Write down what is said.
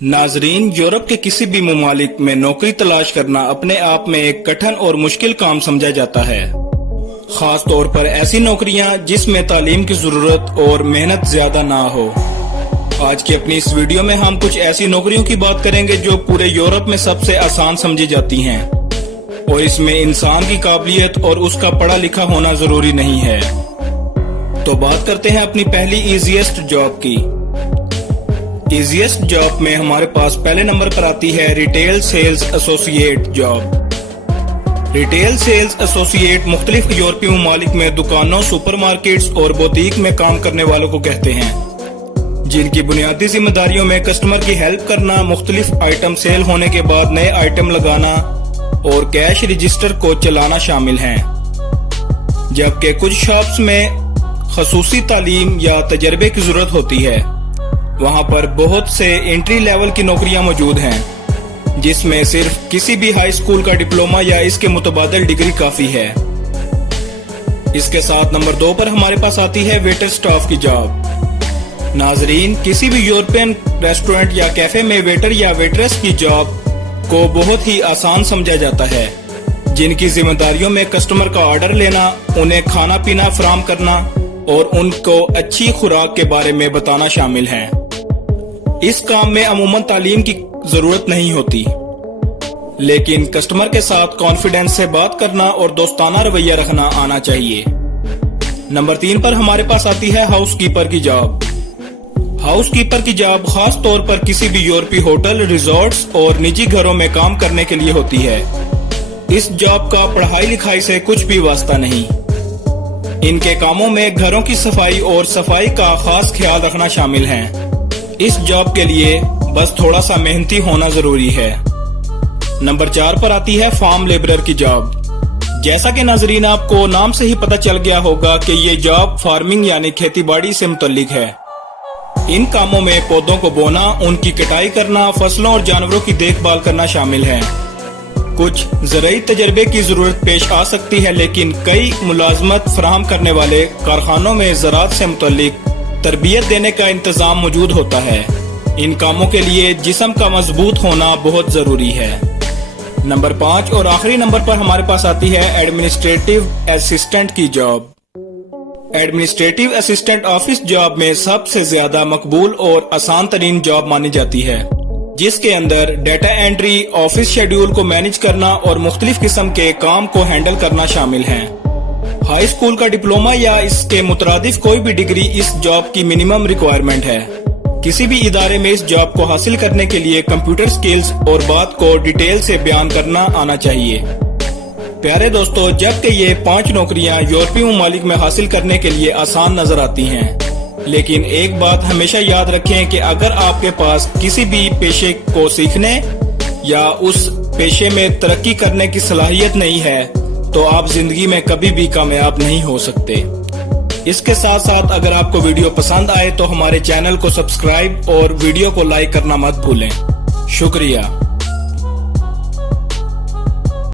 नाजरीन, यूरोप के किसी भी ममालिक में नौकरी तलाश करना अपने आप में एक कठिन और मुश्किल काम समझा जाता है। खास तौर पर ऐसी नौकरियां जिसमें तालीम की जरूरत और मेहनत ज्यादा ना हो। आज की अपनी इस वीडियो में हम कुछ ऐसी नौकरियों की बात करेंगे जो पूरे यूरोप में सबसे आसान समझी जाती हैं और इसमें इंसान की काबिलियत और उसका पढ़ा लिखा होना जरूरी नहीं है। तो बात करते हैं अपनी पहली इजीएस्ट जॉब की। इजीएस्ट जॉब में हमारे पास पहले नंबर पर आती है retail sales associate job. Retail sales associate मुख्तलिफ यूरोपीय ममालिक में दुकानों, सुपरमार्केट्स और बुटीक में काम करने वालों को कहते हैं, जिनकी बुनियादी जिम्मेदारियों में कस्टमर की हेल्प करना, मुख्तलिफ आइटम सेल होने के बाद नए आइटम लगाना और कैश रजिस्टर को चलाना शामिल हैं। जबकि कुछ शॉप्स में खसूसी तालीम या तजर्बे की जरूरत होती है। वहां पर बहुत से एंट्री लेवल की नौकरियां मौजूद हैं, जिसमें सिर्फ किसी भी हाई स्कूल का डिप्लोमा या इसके मुतबादिल डिग्री काफी है। इसके साथ नंबर 2 पर हमारे पास आती है वेटर स्टाफ की जॉब। नाजरीन, किसी भी यूरोपियन रेस्टोरेंट या कैफे में वेटर या वेटरेस की जॉब को बहुत ही आसान समझा जाता है, जिनकी जिम्मेदारियों में कस्टमर का ऑर्डर लेना, उन्हें खाना पीना फराहम करना और उनको अच्छी खुराक के बारे में बताना शामिल है। इस काम में अमूमन तालीम की जरूरत नहीं होती, लेकिन कस्टमर के साथ कॉन्फिडेंस से बात करना और दोस्ताना रवैया रखना आना चाहिए। नंबर 3 पर हमारे पास आती है हाउसकीपर की जॉब। हाउसकीपर की जॉब खास तौर पर किसी भी यूरोपीय होटल, रिजॉर्ट्स और निजी घरों में काम करने के लिए होती है। इस जॉब का पढ़ाई लिखाई से कुछ भी वास्ता नहीं। इनके कामों में घरों की सफाई और सफाई का खास ख्याल रखना शामिल है। इस जॉब के लिए बस थोड़ा सा मेहनती होना जरूरी है। नंबर 4 पर आती है फार्म लेबरर की जॉब। जैसा कि नाजरीन आपको नाम से ही पता चल गया होगा कि ये जॉब फार्मिंग यानी खेती बाड़ी से मुतल्लिक है। इन कामों में पौधों को बोना, उनकी कटाई करना, फसलों और जानवरों की देखभाल करना शामिल है। कुछ ज़राई तजर्बे की जरूरत पेश आ सकती है, लेकिन कई मुलाजमत फराहम करने वाले कारखानों में ज़राअत से मुतल्लिक तरबियत देने का इंतजाम मौजूद होता है। इन कामों के लिए जिस्म का मजबूत होना बहुत जरूरी है। नंबर 5 और आखिरी नंबर पर हमारे पास आती है एडमिनिस्ट्रेटिव असिस्टेंट की job. Administrative assistant office job में सबसे ज्यादा मकबूल और आसान तरीन जॉब मानी जाती है, जिसके अंदर डेटा एंट्री, ऑफिस शेड्यूल को मैनेज करना और मुख्तलिफ किस्म के काम को हैंडल करना शामिल है। हाई स्कूल का डिप्लोमा या इसके मुतरादिफ कोई भी डिग्री इस जॉब की मिनिमम रिक्वायरमेंट है। किसी भी इदारे में इस जॉब को हासिल करने के लिए कंप्यूटर स्किल्स और बात को डिटेल से बयान करना आना चाहिए। प्यारे दोस्तों, जबकि ये 5 नौकरियां यूरोपीय ममालिक में हासिल करने के लिए आसान नजर आती हैं, लेकिन एक बात हमेशा याद रखें कि अगर आपके पास किसी भी पेशे को सीखने या उस पेशे में तरक्की करने की सलाहियत नहीं है, तो आप जिंदगी में कभी भी कामयाब नहीं हो सकते। इसके साथ साथ अगर आपको वीडियो पसंद आए तो हमारे चैनल को सब्सक्राइब और वीडियो को लाइक करना मत भूलें। शुक्रिया।